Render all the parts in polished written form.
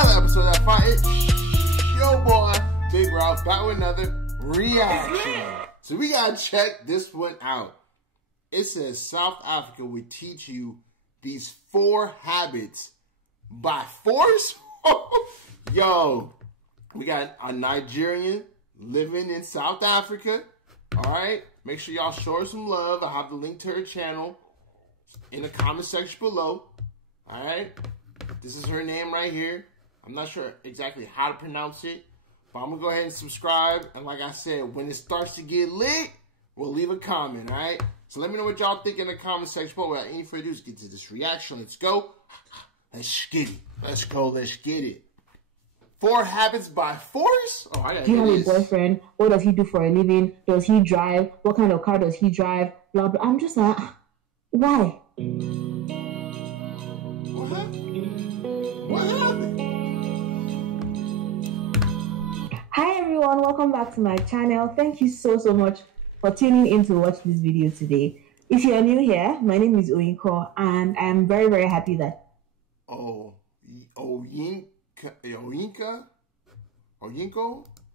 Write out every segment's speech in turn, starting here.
another episode of That Fight. It's your boy, Big Ralph, back with another reaction. So we gotta check this one out. It says South Africa would teach you these 4 habits by force. Yo, we got a Nigerian living in South Africa. All right, make sure y'all show her some love. I have the link to her channel in the comment section below. All right, this is her name right here. I'm not sure exactly how to pronounce it, but I'm gonna go ahead and subscribe. And like I said, when it starts to get lit, we'll leave a comment. All right, so let me know what y'all think in the comment section below. Without any further ado, let's get to this reaction. Let's go. Let's get it. Let's go. Let's get it. 4 habits by force? Oh, I gotta do you have a boyfriend? What does he do for a living? Does he drive? What kind of car does he drive? Blah, blah. I'm just like, why? What happened? What happened? Hi everyone, welcome back to my channel. Thank you so much for tuning in to watch this video today. If you are new here, my name is Oyinko and I'm very happy that Oyinko?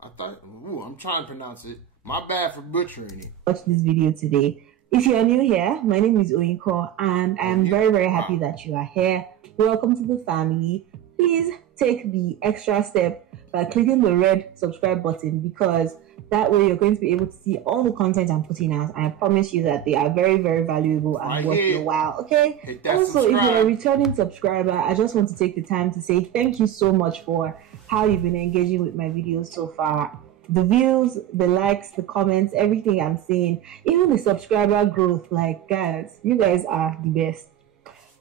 I thought, I'm trying to pronounce it. My bad for butchering it. Watch this video today. If you are new here, my name is Oyinko and I'm very happy that you are here. Welcome to the family. Please take the extra step by clicking the red subscribe button, because that way you're going to be able to see all the content I'm putting out, and I promise you that they are very valuable and worth your while. Okay, also if you're a returning subscriber, I just want to take the time to say thank you so much for how you've been engaging with my videos so far. The views, the likes, the comments, everything I'm seeing, even the subscriber growth. Like, guys, you guys are the best.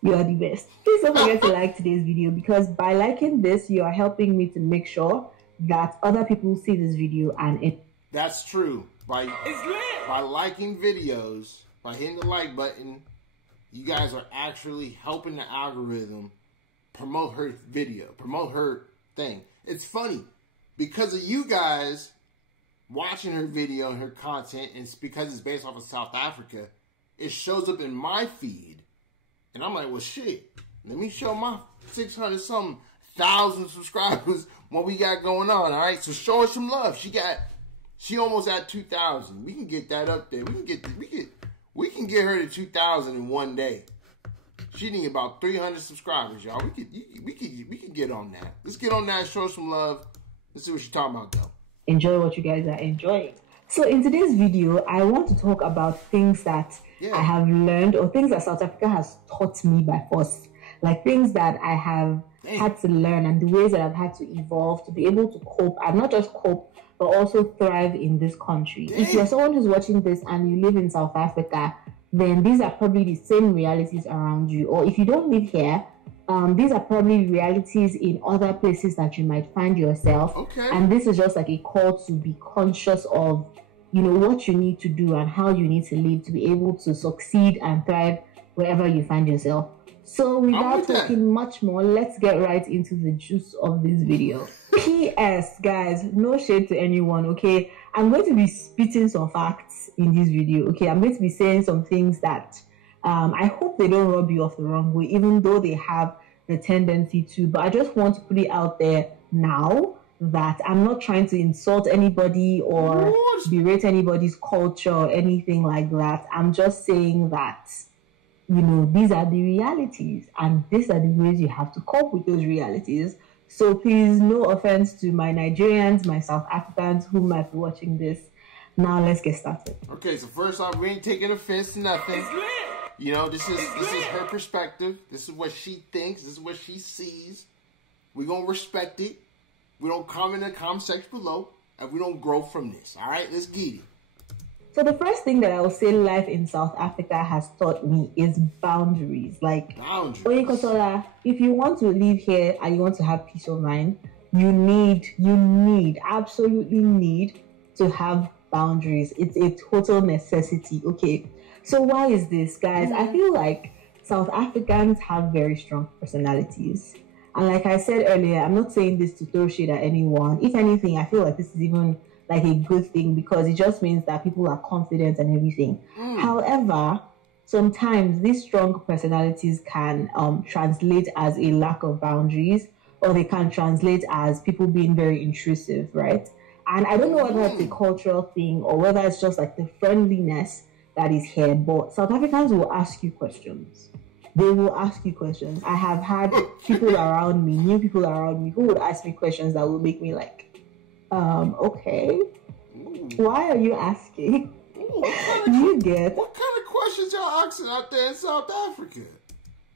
You are the best. Please don't forget to like today's video, because by liking this, you are helping me to make sure that other people see this video and it. That's true. By liking videos, by hitting the like button, you guys are actually helping the algorithm promote her video, promote her thing. It's funny, because of you guys watching her video and her content, and it's because it's based off of South Africa, it shows up in my feed. And I'm like, well, shit, let me show my 600-something thousand subscribers what we got going on, all right? So show her some love. She almost at 2,000. We can get that up there. We can get her to 2,000 in one day. She need about 300 subscribers, y'all. We could get on that. Let's get on that and show her some love. Let's see what she's talking about, though. Enjoy what you guys are enjoying. So in today's video, I want to talk about things that I have learned, or things that South Africa has taught me by force. Like things that I have had to learn, and the ways that I've had to evolve to be able to cope, and not just cope, but also thrive in this country. If you're someone who's watching this and you live in South Africa, then these are probably the same realities around you. Or if you don't live here, these are probably realities in other places that you might find yourself. Okay. And this is just like a call to be conscious of, you know, what you need to do and how you need to live to be able to succeed and thrive wherever you find yourself. So without talking much more, let's get right into the juice of this video. P.S. guys, no shade to anyone, okay? I'm going to be spitting some facts in this video, okay? I'm going to be saying some things that I hope they don't rub you off the wrong way, even though they have the tendency to. But I just want to put it out there now that I'm not trying to insult anybody or berate anybody's culture or anything like that. I'm just saying that, you know, these are the realities, and these are the ways you have to cope with those realities. So please, no offense to my Nigerians, my South Africans who might be watching this. Now let's get started. Okay, so first off, we ain't taking offense to nothing. You know, this is her perspective. This is what she thinks. This is what she sees. We're gonna respect it. We don't comment in the comment section below, and we don't grow from this. All right, let's get it. So the first thing that I will say life in South Africa has taught me is boundaries. Like, Oyinkotola, if you want to live here and you want to have peace of mind, you absolutely need to have boundaries. It's a total necessity, okay? So why is this, guys? I feel like South Africans have very strong personalities. And like I said earlier, I'm not saying this to throw shade at anyone. If anything, I feel like this is even like a good thing, because it just means that people are confident and everything. However, sometimes these strong personalities can translate as a lack of boundaries, or they can translate as people being very intrusive, right? And I don't know whether it's a cultural thing or whether it's just like the friendliness that is here, but South Africans will ask you questions. They will ask you questions. I have had people around me, new people around me, who would ask me questions that would make me like, okay, why are you asking? You get what kind of questions y'all asking out there in South Africa?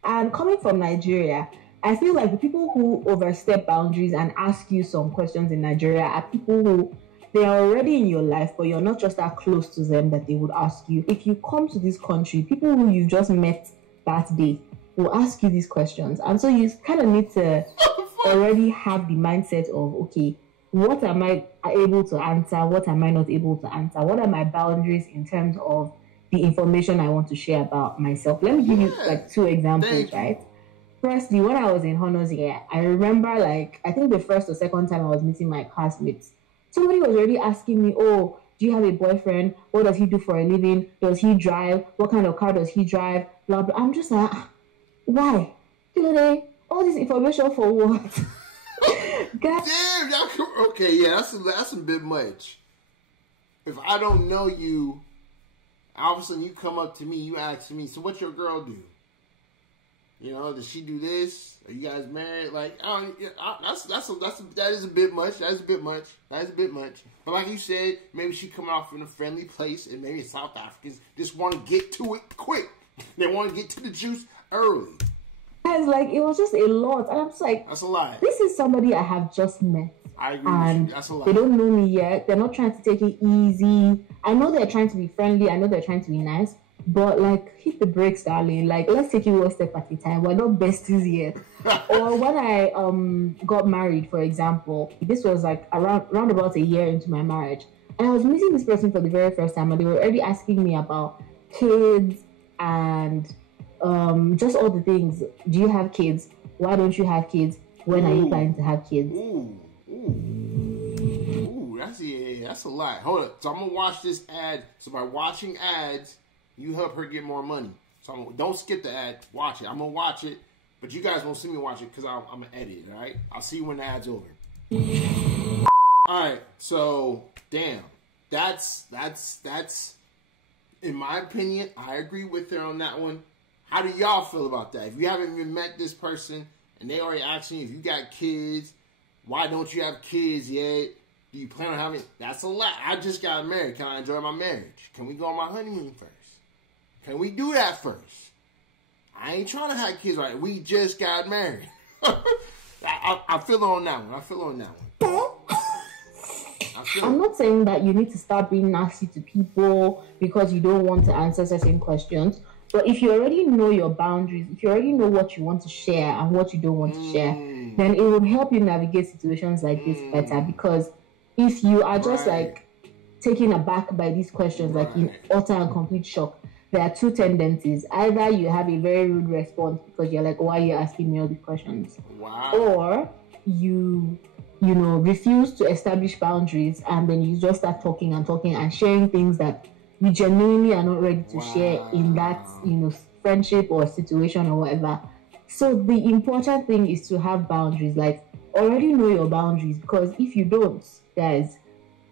And coming from Nigeria, I feel like the people who overstep boundaries and ask you some questions in Nigeria are people who they are already in your life, but you're not just that close to them that they would ask you. If you come to this country, people who you just met that day will ask you these questions. And so you kind of need to already have the mindset of, okay, what am I able to answer? What am I not able to answer? What are my boundaries in terms of the information I want to share about myself? Let me give you like 2 examples, right? Firstly, when I was in honors year, I remember like, I think the first or second time I was meeting my classmates, somebody was already asking me, oh, do you have a boyfriend? What does he do for a living? Does he drive? What kind of car does he drive? Blah, blah. I'm just like, why? All this information for what? Damn, y'all okay, yeah, that's a bit much. If I don't know you, all of a sudden you come up to me, you ask me, so what's your girl do? You know, does she do this? Are you guys married? Like, that is a bit much. That is a bit much. That is a bit much. But like you said, maybe she come off in a friendly place, and maybe South Africans just want to get to it quick. They want to get to the juice early. Guys, like, it was just a lot. And I'm just like, that's a lot. This is somebody I have just met. I agree with you. That's a lot. They don't know me yet. They're not trying to take it easy. I know they're trying to be friendly. I know they're trying to be nice. But, like, hit the brakes, darling. Like, let's take it one step at a time. We're not besties yet. Or when I got married, for example, this was, like, around about a year into my marriage. And I was meeting this person for the very first time. And they were already asking me about kids and just all the things. Do you have kids? Why don't you have kids? When are you planning to have kids? That's a lot. Hold up. So I'm going to watch this ad. So by watching ads, you help her get more money. So don't skip the ad. Watch it. I'm going to watch it. But you guys won't see me watch it because I'm going to edit it, all right? I'll see you when the ad's over. All right. So, damn. That's in my opinion, I agree with her on that one. How do y'all feel about that? If you haven't even met this person and they already asking you if you got kids, why don't you have kids yet? Do you plan on having? That's a lot. I just got married. Can I enjoy my marriage? Can we go on my honeymoon first? Can we do that first? I ain't trying to have kids right. We just got married. I feel on that one. I'm not saying that you need to start being nasty to people because you don't want to answer certain questions. But if you already know your boundaries, if you already know what you want to share and what you don't want to share, then it will help you navigate situations like this better. Because if you are just like taken aback by these questions, like in utter and complete shock, there are 2 tendencies. Either you have a very rude response because you're like, why are you asking me all these questions? Wow. Or you refuse to establish boundaries and then you just start talking and sharing things that you genuinely are not ready to share in that, friendship or situation or whatever. So the important thing is to have boundaries. Like, already know your boundaries, because if you don't, guys,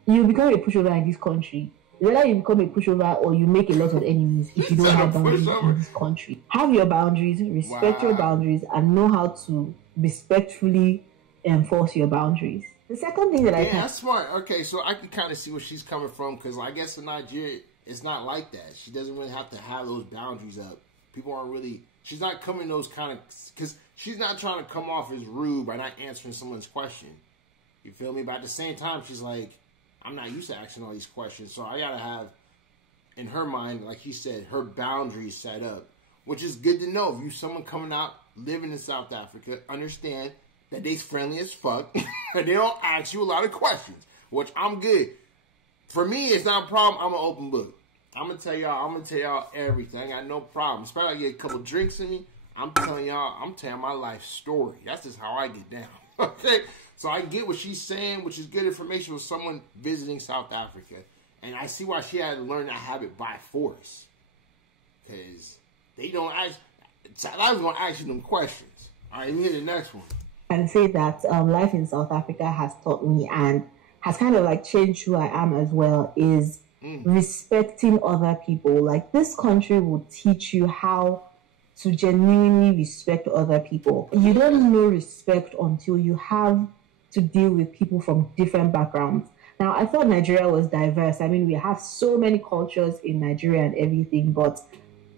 you become a pushover in this country. Whether you become a pushover or you make a lot of enemies if you don't have boundaries in this country. Have your boundaries, respect your boundaries, and know how to respectfully enforce your boundaries. The second thing that that's smart. Okay, so I can kind of see where she's coming from, because I guess in Nigeria, it's not like that. She doesn't really have to have those boundaries up. People aren't really, she's not coming those kind of, because she's not trying to come off as rude by not answering someone's question. You feel me? But at the same time, she's like, I'm not used to asking all these questions, so I gotta have, in her mind, like he said, her boundaries set up, which is good to know. If you someone coming out, living in South Africa, understand that they's friendly as fuck, and they don't ask you a lot of questions, which I'm good. For me, it's not a problem. I'm an open book. I'm gonna tell y'all everything. I got no problem. Especially if I get a couple drinks in me, I'm telling my life story. That's just how I get down. Okay? So I get what she's saying, which is good information for someone visiting South Africa. And I see why she had to learn that habit by force. Because they don't ask, I was going to ask you them questions. All right, let me hear the next one. can say that life in South Africa has taught me and has kind of like changed who I am as well is respecting other people. Like this country will teach you how to genuinely respect other people. You don't know respect until you have to deal with people from different backgrounds. Now, I thought Nigeria was diverse. I mean, we have so many cultures in Nigeria and everything, but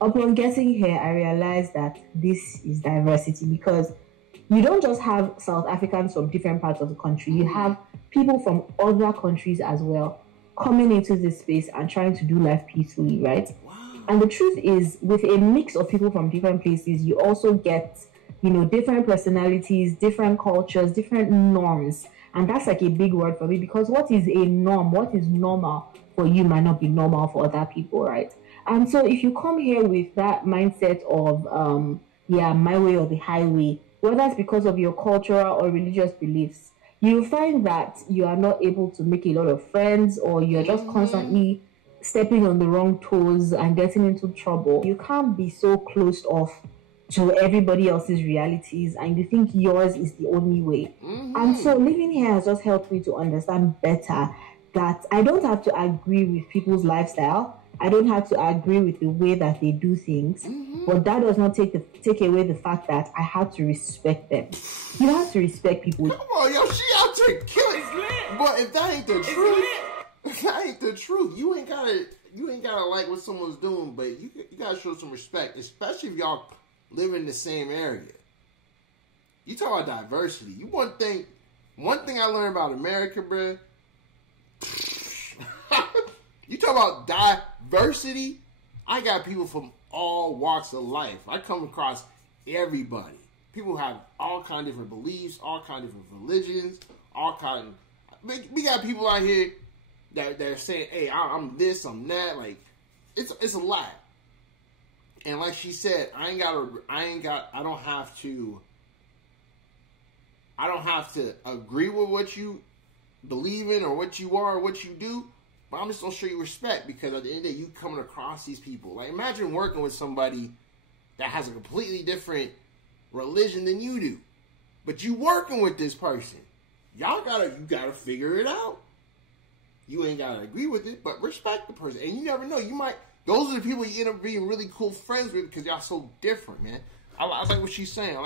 upon getting here, I realized that this is diversity because you don't just have South Africans from different parts of the country, you have people from other countries as well coming into this space and trying to do life peacefully, right? Wow. And the truth is, with a mix of people from different places, you also get, you know, different personalities, different cultures, different norms. And that's like a big word for me because what is a norm, what is normal for you might not be normal for other people, right? And so if you come here with that mindset of, my way or the highway, whether it's because of your cultural or religious beliefs, you find that you are not able to make a lot of friends or you're just constantly stepping on the wrong toes and getting into trouble. You can't be so closed off to everybody else's realities and you think yours is the only way. And so living here has just helped me to understand better that I don't have to agree with people's lifestyle. I don't have to agree with the way that they do things, but that does not take away the fact that I have to respect them. You have to respect people. Come on, yo, she out there killing. But if that ain't the truth, you ain't gotta like what someone's doing, but you gotta show some respect, especially if y'all live in the same area. You talk about diversity. One thing I learned about America, bruh. You talk about diversity, I got people from all walks of life. I come across everybody. People have all kind of different beliefs, all kind of different religions, we got people out here that are saying, hey, I'm this, I'm that. Like, it's a lot. And like she said, I don't have to agree with what you believe in or what you are or what you do. But I'm just going to show you respect because at the end of the day, you coming across these people. Like, imagine working with somebody that has a completely different religion than you do. But you working with this person. You gotta figure it out. You ain't got to agree with it, but respect the person. And you never know. Those are the people you end up being really cool friends with because y'all so different, man. I like what she's saying.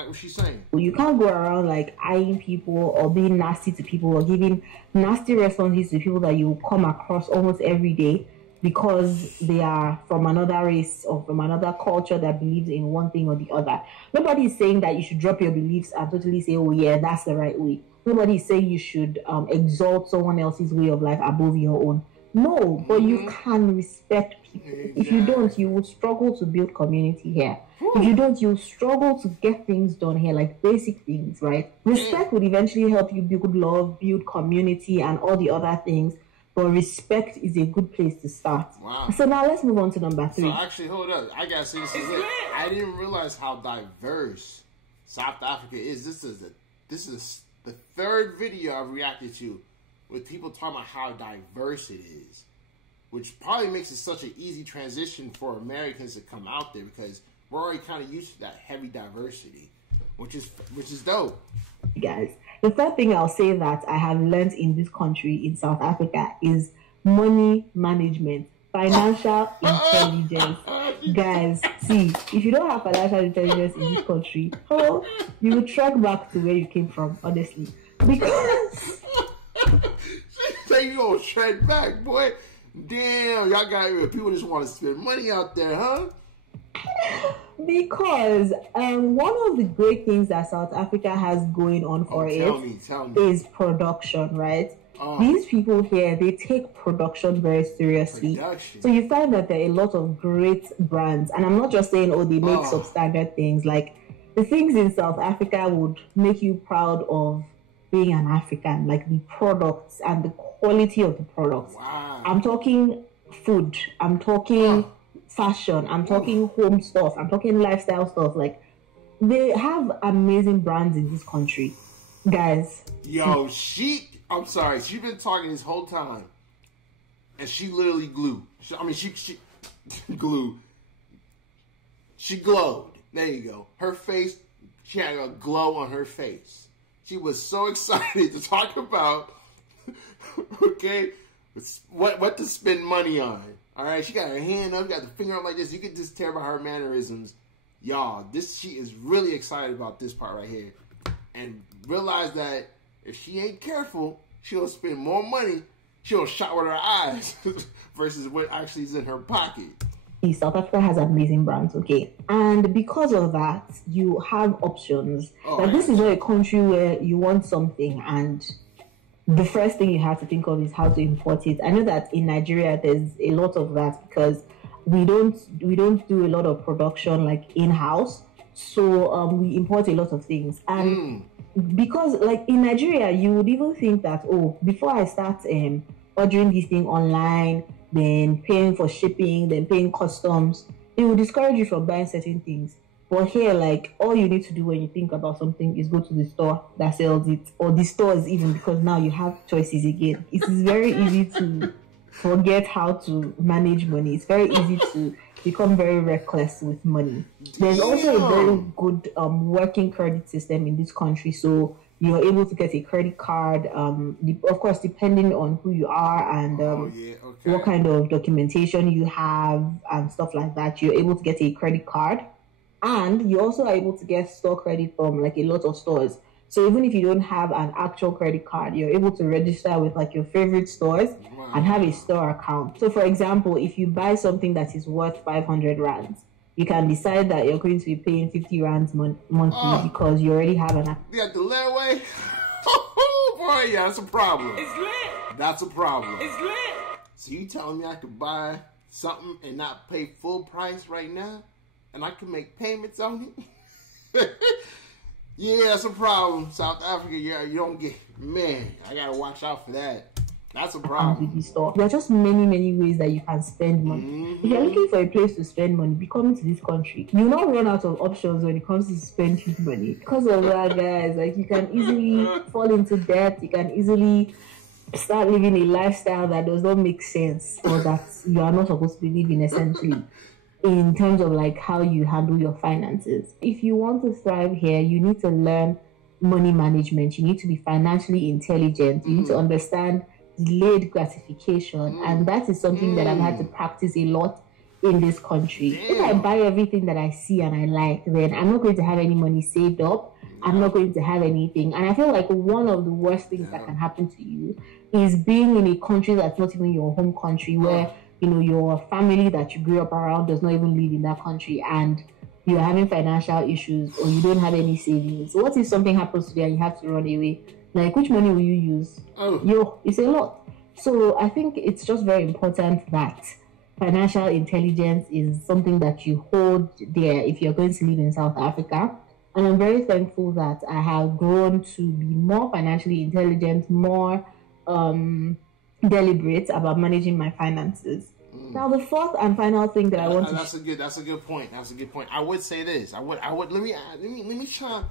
Well, you can't go around like eyeing people or being nasty to people or giving nasty responses to people that you come across almost every day because they are from another race or from another culture that believes in one thing or the other. Nobody is saying that you should drop your beliefs and totally say, oh yeah, that's the right way. Nobody is saying you should exalt someone else's way of life above your own. No, but you can respect people. If you don't, you will struggle to build community here. If you don't, you'll struggle to get things done here, like basic things, right? Respect would eventually help you build love, build community, and all the other things. But respect is a good place to start. Wow. So now let's move on to number 3. So actually, hold up. I got to say this is it. I didn't realize how diverse South Africa is. This is the third video I've reacted to with people talking about how diverse it is, which probably makes it such an easy transition for Americans to come out there because we're already kind of used to that heavy diversity, which is dope. Guys, the third thing I'll say that I have learned in this country, in South Africa, is money management, financial intelligence. Guys, see, if you don't have financial intelligence in this country, you will track back to where you came from, honestly. Because say you gonna tread back, boy. Damn, y'all got people just want to spend money out there, huh? Because one of the great things that South Africa has going on for is production, right? These people here, they take production very seriously. So you find that there are a lot of great brands. And I'm not just saying, they make substandard things. Like, the things in South Africa would make you proud of being an African. Like, the products and the quality of the products. Wow. I'm talking food. I'm talking fashion. I'm talking home stuff. I'm talking lifestyle stuff. Like, they have amazing brands in this country. Guys. Yo, I'm sorry, she's been talking this whole time, and she literally glowed. She glowed. She glowed. There you go. Her face, she had a glow on her face. She was so excited to talk about, okay, what to spend money on. All right, she got her hand up, got the finger up like this. You could just tell by her mannerisms, y'all. She is really excited about this part right here, and realize that if she ain't careful, she'll spend more money. She'll shop with her eyes versus what actually is in her pocket. South Africa has amazing brands, okay? And because of that, you have options. This is not a country where you want something and the first thing you have to think of is how to import it. I know that in Nigeria, there's a lot of that because we don't do a lot of production like in-house. So we import a lot of things. And because like in Nigeria, you would even think that, oh, before I start ordering this thing online, then paying for shipping, then paying customs, it will discourage you from buying certain things. But here, like, all you need to do when you think about something is go to the store that sells it, or the stores even, because now you have choices again. It is very easy to forget how to manage money. It's very easy to become very reckless with money. There's also a very good working credit system in this country, so you're able to get a credit card, of course, depending on who you are and what kind of documentation you have and stuff like that. You're able to get a credit card, and you also are able to get store credit from like a lot of stores. So even if you don't have an actual credit card, you're able to register with like your favorite stores and have a store account. So for example, if you buy something that is worth 500 rands, you can decide that you're going to be paying 50 rands monthly because you already have an account. You got the layaway? Oh boy, yeah, that's a problem. It's lit. That's a problem. It's lit. So you telling me I could buy something and not pay full price right now? And I can make payments on it? Yeah, that's a problem. South Africa, yeah, you don't get, man, I gotta watch out for that. That's a problem. There are just many, many ways that you can spend money. If you're looking for a place to spend money, be coming to this country. You'll not run out of options when it comes to spending money. Because of that, guys, like you can easily fall into debt. You can easily start living a lifestyle that does not make sense or that you are not supposed to be living, essentially, in terms of like how you handle your finances. If you want to thrive here, you need to learn money management. You need to be financially intelligent. You need to understand delayed gratification, and that is something that I've had to practice a lot in this country. If I buy everything that I see and I like, then I'm not going to have any money saved up. I'm not going to have anything. And I feel like one of the worst things that can happen to you is being in a country that's not even your home country, where you know your family that you grew up around does not even live in that country, and you're having financial issues or you don't have any savings. What if something happens today and you have to run away? Like, which money will you use? It's a lot. So I think it's just very important that financial intelligence is something that you hold there if you're going to live in South Africa. And I'm very thankful that I have grown to be more financially intelligent, more deliberate about managing my finances. Now, the fourth and final thing that I want to... That's a good point. I would say this. Let me chime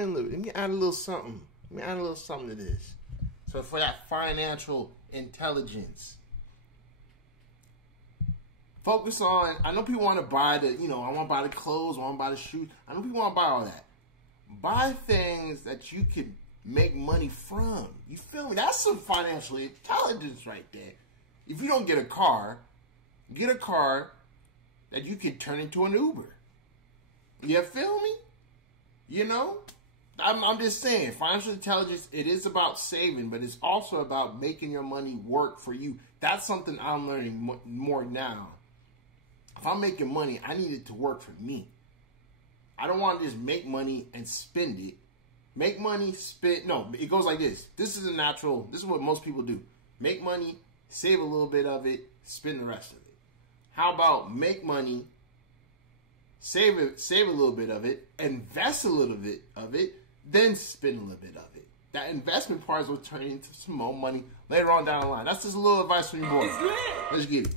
in a little. Let me add a little something. To this. So for that financial intelligence, focus on, I know people want to buy I want to buy the clothes, I want to buy the shoes. I know people want to buy all that. Buy things that you can make money from. You feel me? That's some financial intelligence right there. If you don't get a car that you can turn into an Uber. You feel me? You know? I'm just saying, financial intelligence, it is about saving, but it's also about making your money work for you. That's something I'm learning more now. If I'm making money, I need it to work for me. I don't want to just make money and spend it. Make money, spend. No, it goes like this. This is what most people do. Make money, save a little bit of it, spend the rest of it. How about make money, save a little bit of it, invest a little bit of it, then spend a little bit of it. That investment part will turn into some more money later on down the line. That's just a little advice from your boy. Let's get it.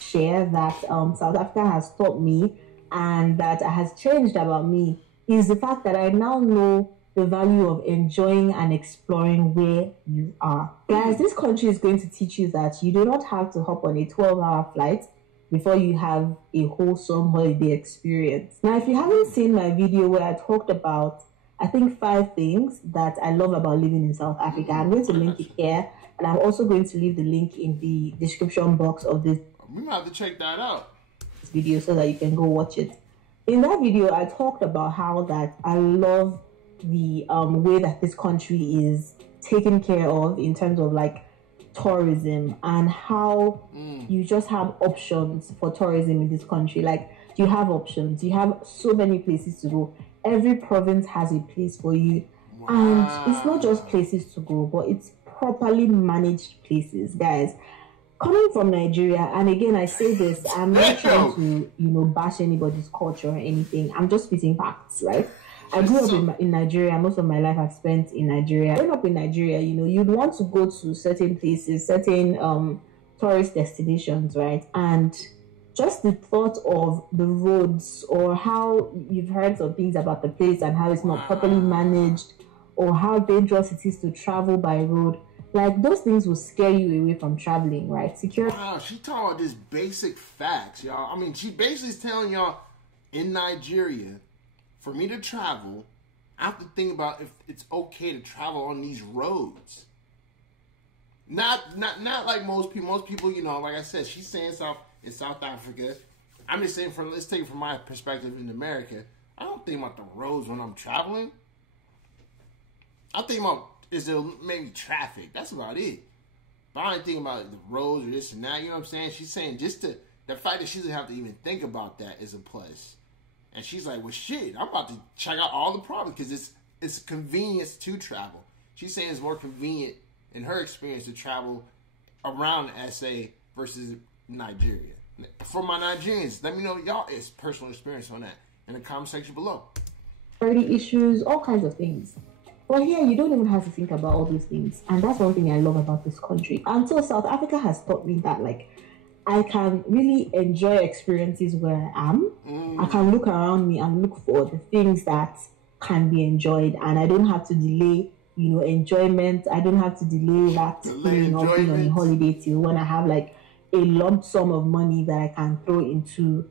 Share that South Africa has taught me and that has changed about me is the fact that I now know the value of enjoying and exploring where you are. Guys, this country is going to teach you that you do not have to hop on a 12-hour flight before you have a wholesome holiday experience. Now, if you haven't seen my video where I talked about I think 5 things that I love about living in South Africa. I'm going to link it here, and I'm also going to leave the link in the description box of this. We might have to check that out. Video so that you can go watch it. In that video, I talked about how that I love the way that this country is taken care of in terms of like tourism, and how you just have options for tourism in this country. Like, you have options, you have so many places to go. Every province has a place for you. Wow. And it's not just places to go, but it's properly managed places, guys. Coming from Nigeria, and again, I say this, I'm not trying to, bash anybody's culture or anything. I'm just spitting facts, right? I grew up in Nigeria. Most of my life I've spent in Nigeria. Growing up in Nigeria, you'd want to go to certain places, certain tourist destinations, right? And just the thought of the roads, or how you've heard some things about the place and how it's not properly managed, or how dangerous it is to travel by road. Like, those things will scare you away from traveling, right? Security. Wow, she talking about this basic facts, y'all. I mean, she basically is telling y'all, in Nigeria, for me to travel, I have to think about if it's okay to travel on these roads. Not like most people. Most people, like I said, she's saying in South Africa. I'm just saying, let's take it from my perspective in America. I don't think about the roads when I'm traveling. I think about, is there maybe traffic? That's about it. But I ain't thinking about the roads or this and that. You know what I'm saying? She's saying just the fact that she doesn't have to even think about that is a plus. And she's like, well, shit, I'm about to check out all the problems because it's convenience to travel. She's saying it's more convenient in her experience to travel around SA versus Nigeria. For my Nigerians, let me know y'all's personal experience on that in the comment section below. Issues, all kinds of things. But here, you don't even have to think about all those things. And that's one thing I love about this country. And so South Africa has taught me that, like, I can really enjoy experiences where I am. I can look around me and look for the things that can be enjoyed. And I don't have to delay, enjoyment. I don't have to delay that feeling of being on a holiday till when I have, like, a lump sum of money that I can throw into,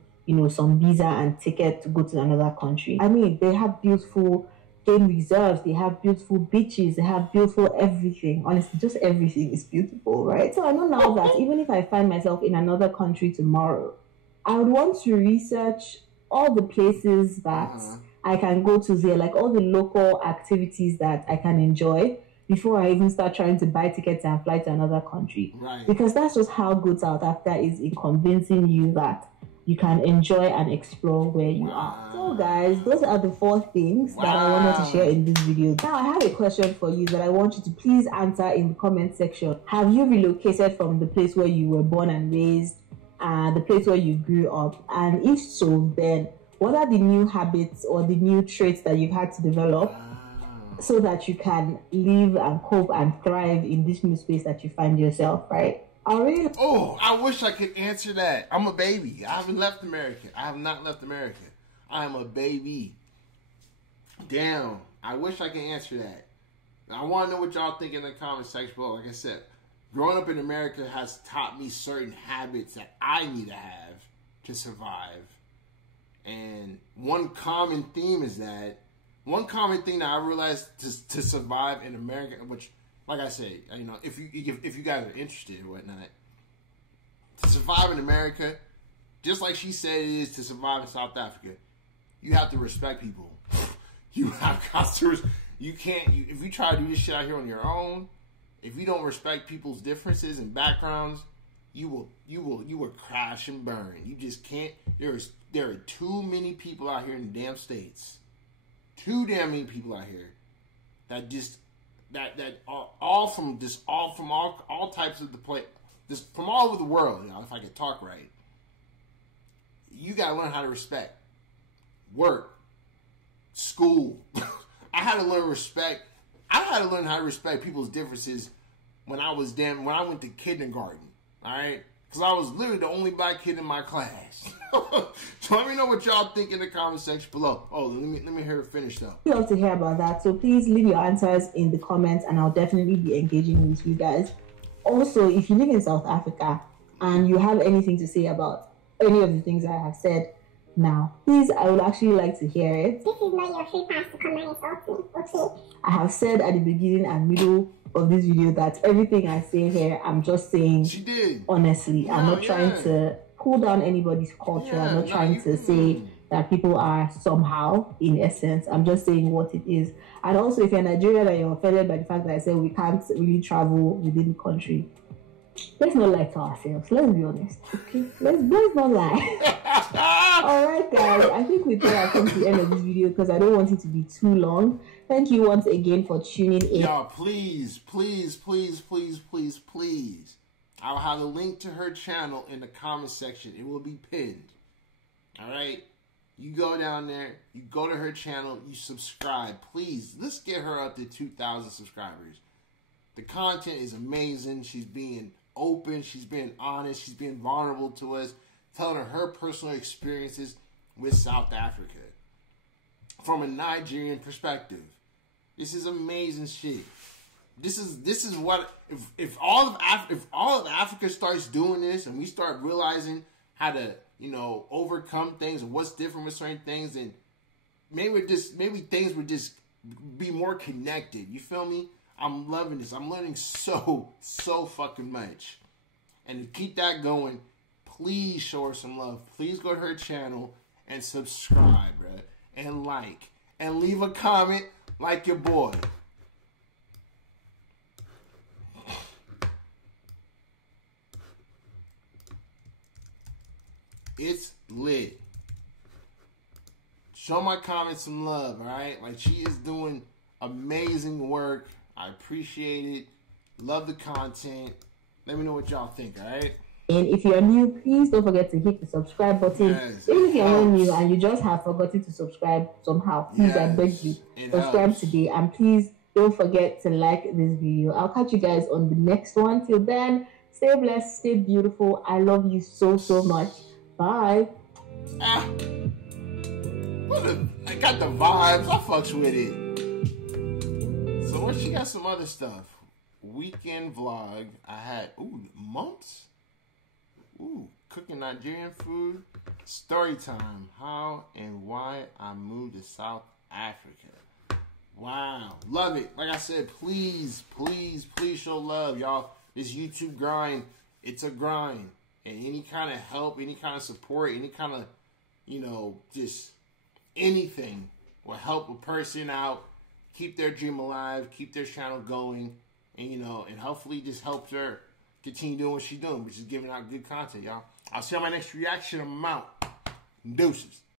some visa and ticket to go to another country. I mean, they have beautiful game reserves, they have beautiful beaches, they have beautiful everything. Honestly, just everything is beautiful, right? So I know now that even if I find myself in another country tomorrow, I would want to research all the places that I can go to there, like all the local activities that I can enjoy before I even start trying to buy tickets and fly to another country. Right. Because that's just how good South Africa is in convincing you that you can enjoy and explore where you are. So guys, those are the 4 things that I wanted to share in this video. Now I have a question for you that I want you to please answer in the comment section. Have you relocated from the place where you were born and raised, the place where you grew up? And if so, then what are the new habits or the new traits that you've had to develop so that you can live and cope and thrive in this new space that you find yourself, right? Oh, I wish I could answer that. I'm a baby. I haven't left America. I have not left America. I am a baby. Damn. I wish I could answer that. I want to know what y'all think in the comment section below. Like I said, growing up in America has taught me certain habits that I need to have to survive. And one common theme is that, one common thing that I realized to survive in America, which, like I said, if you guys are interested or whatnot, to survive in America, just like she said it is to survive in South Africa, you have to respect people. You have to. You can't. If you try to do this shit out here on your own, if you don't respect people's differences and backgrounds, you will crash and burn. You just can't. There are too many people out here in the damn States. Too damn many people out here that just. That are all from all types of the play, just from all over the world. If I could talk right, you gotta learn how to respect work, school. I had to learn respect. I had to learn how to respect people's differences when I went to kindergarten. All right, because I was literally the only black kid in my class. So let me know what y'all think in the comment section below. Oh, let me hear it finish though. I'd love to hear about that. So please leave your answers in the comments and I'll definitely be engaging with you guys. Also, if you live in South Africa and you have anything to say about any of the things I have said, Now, please, I would actually like to hear it. This is not your free pass to come and insult me, okay? I have said at the beginning and middle of this video that everything I say here, I'm just saying she did. Honestly. I'm not trying to pull down anybody's culture. I'm not trying to say that people are somehow, in essence. I'm just saying what it is. And also, if you're Nigerian and you're offended by the fact that I said we can't really travel within the country, let's not lie to ourselves. Let's be honest, okay? Let's not lie. All right, guys. I think with that, I've come to the end of this video because I don't want it to be too long. Thank you once again for tuning in. Y'all, please. I'll have a link to her channel in the comment section. It will be pinned. All right? You go down there. You go to her channel. You subscribe. Please, let's get her up to 2,000 subscribers. The content is amazing. She's being open. She's being honest. She's being vulnerable to us. Telling her personal experiences with South Africa from a Nigerian perspective. This is amazing shit. This is what if all of Africa starts doing this and we start realizing how to overcome things and what's different with certain things, and maybe things would just be more connected. You feel me? I'm loving this. I'm learning so fucking much, and to keep that going, please show her some love. Please go to her channel and subscribe, bruh, and like, and leave a comment like your boy. It's lit. Show my comments some love, alright? Like, she is doing amazing work. I appreciate it. Love the content. Let me know what y'all think, alright? And if you're new, please don't forget to hit the subscribe button. Yes, even if you're new and you just have forgotten to subscribe somehow, please, I beg you, subscribe today. And please don't forget to like this video. I'll catch you guys on the next one. Till then, stay blessed, stay beautiful. I love you so much. Bye. I got the vibes. I fucks with it. So what? She got some other stuff. Weekend vlog. I had months. Cooking Nigerian food. Story time. How and why I moved to South Africa. Wow. Love it. Like I said, please show love, y'all. This YouTube grind, it's a grind. And any kind of help, any kind of support, any kind of, just anything will help a person out, keep their dream alive, keep their channel going, and, and hopefully just helps her continue doing what she's doing, which is giving out good content, y'all. I'll see you on my next reaction. I'm out. Deuces.